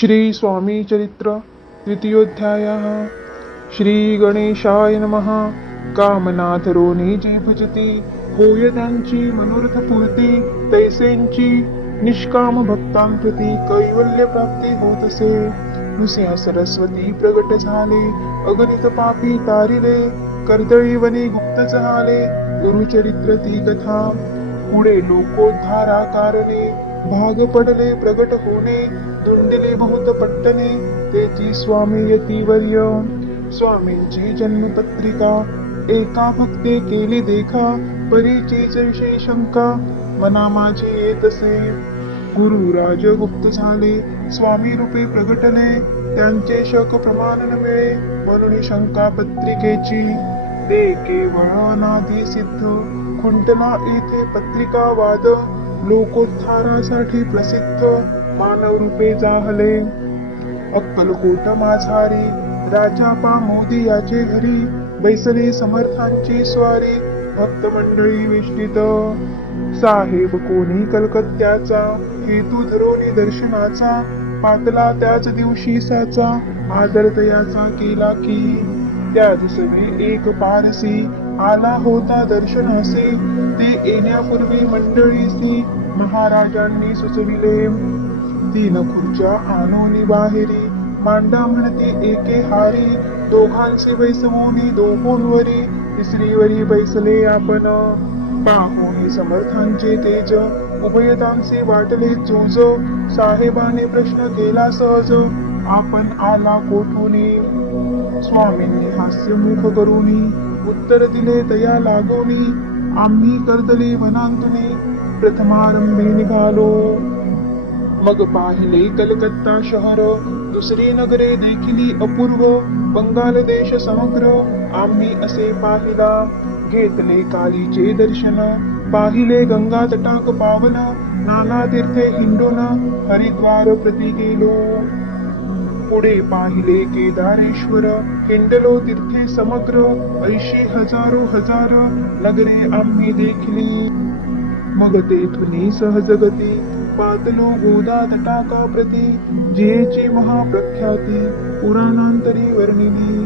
श्री स्वामी चरित्र तृतीयोध्यायः। श्री गणेशाय नमः। कामनाथरोनी जे भजती होय त्यांची मनोरथ पूर्ती, तैसेंची निष्काम भक्तांप्रती कैवल्य प्राप्ती होतसे। नृसिंह सरस्वती प्रगट झाले, अगणित पापी तारिले, कर्दळी वनी गुप्त झाले, गुरुचरित्र ती कथा। पुढे लोकोद्धारा कारणे, भाग पडले प्रगट होणे, दुंडिले बहुत पट्टणे, तेची स्वामी यतीवर्य। स्वामींची जन्मपत्रिका, एका भक्ते केली देखा, परीचीच विषयी शंका, मना माझी येतसे। गुरु राजगुप्त झाले, स्वामी रूपे प्रगटले, त्यांचे शक प्रमाण न मिळे, म्हणून शंका पत्रिकेची। ते केवळ अनादि सिद्ध, खुंटला येथे पत्रिका वाद, लोकोद्धारासाठी प्रसिद्ध, मानव रूपे जाहले। अक्कलकोट माझारी, राजा पा मोदी याचे घरी, बैसले समर्थांची स्वारी, भक्त मंडळी विष्टित। साहेब कोणी कलकत्त्याचा, हेतू धरोनी दर्शनाचा, पातला त्याच दिवशी साचा, आदर तयाचा केला की। त्या दिसवे एक पारसी, आला होता दर्शनासी, ते येण्यापूर्वी मंडळीसी, महाराजांनी सुचविले। 3 खुर्च्या आणोनी बाहेरी, मांडा म्हणती एके हारी, दोघांचे बैसवोनी दोहोंवरी, तिसरीवरी बैसले आपण। पाहोनी समर्थांचे तेज, उभयतांचे वाटले चोज, साहेबाने प्रश्न केला सहज, आपण आला कोठूनी। स्वामींनी हास्यमुख करूनी, उत्तर दिले तया लागोनी, आम्ही कर्दली वनांतुनी, प्रथमारंभी निघालो। मग पाहिले कलकत्ता शहर, दुसरी नगरे देखिली अपूर्व, बंगाल देश समग्र आम्ही असे पाहिला। घेतले कालीचे दर्शन, पाहिले गंगा तटाक पावन, नाना तीर्थे हिंडून हरिद्वार प्रति गेलो। पुढे पाहिले केदारेश्वर, हिंडलो तीर्थे समग्र, 80 हजारो हजार नगरे आम्ही देखली। मग तेथुनी सहजगती, पातलो गोदा तटाका प्रती, जेची महाप्रख्याती पुराणांतरी वर्णिली।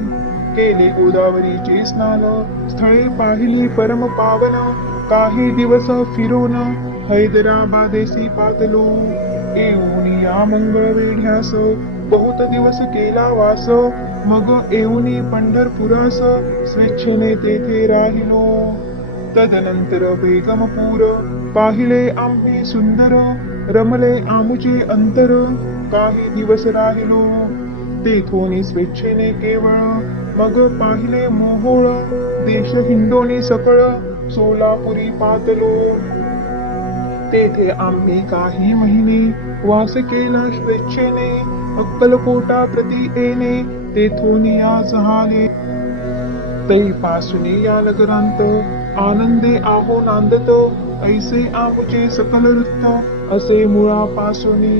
केले गोदावरीचे स्नान, स्थळे पाहिली परम पावन, काही दिवस फिरून हैदराबादेसी पातलो। येऊनी या मंगळवेढ्यास, बहुत दिवस केला वास, मग येऊनी पंढरपुरास, स्वेच्छेने तेथे राहिलो। तदनंतर बेगमपूर, पाहिले आम्ही सुंदर, रमले आमुचे अंतर, काही दिवस राहिलो। तेथोनी स्वेच्छेने केवळ, मग पाहिले मोहोळ, देश हिंदोनी सकळ, सोलापुरी पातलो। तेथे आम्ही काही महिने, वास केला स्वेच्छेने, अक्कलकोटा प्रति येणे, तेथोनी या झाले। तैपासून या नगरांत, आनंदे आहो नांदत, ऐसे आमुचे सकल वृत्त, असे मुळापासूनी।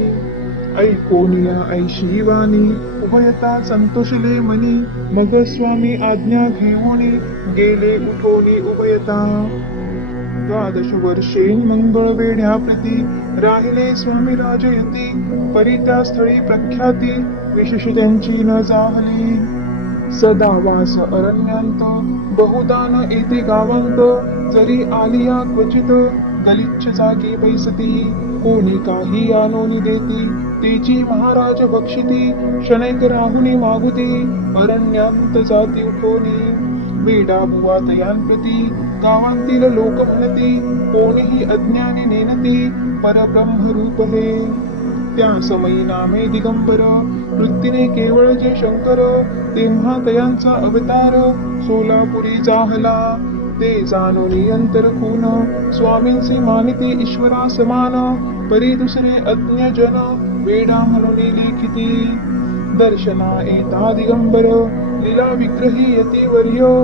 ऐकोनिया ऐशी वाणी, उभयता संतोषले मनी, मग स्वामी आज्ञा घेऊनी, गेले उठोनी उभयता। 12 वर्षे मंगळवेढ्या प्रती, राहिले स्वामी राजयती, परी त्या स्थळी प्रख्याती, विशेष त्यांची न जाहली। सदा वास अरण्यांत, बहुदान येते गावांत, जरी आलिया क्वचित, गलिच्छ जागी बैसती, कोणी काही आणोनी देती, तेची महाराज बक्षिती, क्षणैक राहुनी मागुती, अरण्यांत जाती उठोनी। वेडा बुवा तयांप्रती, गावांतील लोक म्हणती, कोणीही अज्ञानी नेनती, परब्रह्म रूप हे। त्या समयी नामे दिगंबर, वृत्तीने केवळ जे शंकर, तेव्हा तयांचा अवतार, सोलापुरी जाहला। ते जाणोनी अंतर खून, स्वामींचे मानिती ईश्वरा समान, परी दुसरे अज्ञ जन, वेडा म्हणून लेखिती। दर्शना येता दिगंबर, लीला विग्रही यतीवर्य,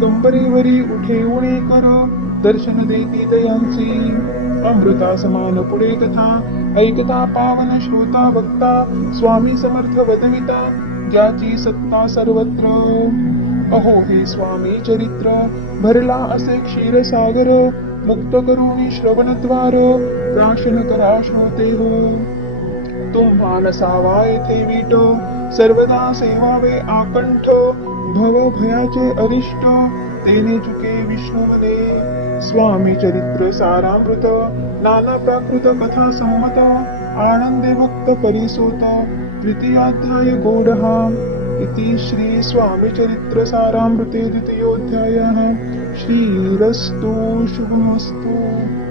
कंबरेवरी उठेऊणे कर, दर्शन देती तयांची। अमृता समान पुढे कथा, ऐकता पावन श्रोता वक्ता, स्वामी समर्थ वदविता, ज्याची सत्ता सर्वत्र। अहो हे स्वामी चरित्र, भरला असे क्षीरसागर, मुक्त करुणी श्रवणद्वार, प्राशन करा श्रोते हो। तुम्हा नसावा येथे वीट सर्वदा सेवावे आकंठ भव भयाचे अरिष्ट तेने चुके विष्णू मने स्वामी चरित्र सारामृत नाना प्राकृत कथा संमत आनंदे भक्त परिसुत द्वितीयाध्याय गौडहा इति श्री स्वामी चरित्र सारामृते द्वितीयोऽध्यायः श्रीरस्तु शुभमस्तु।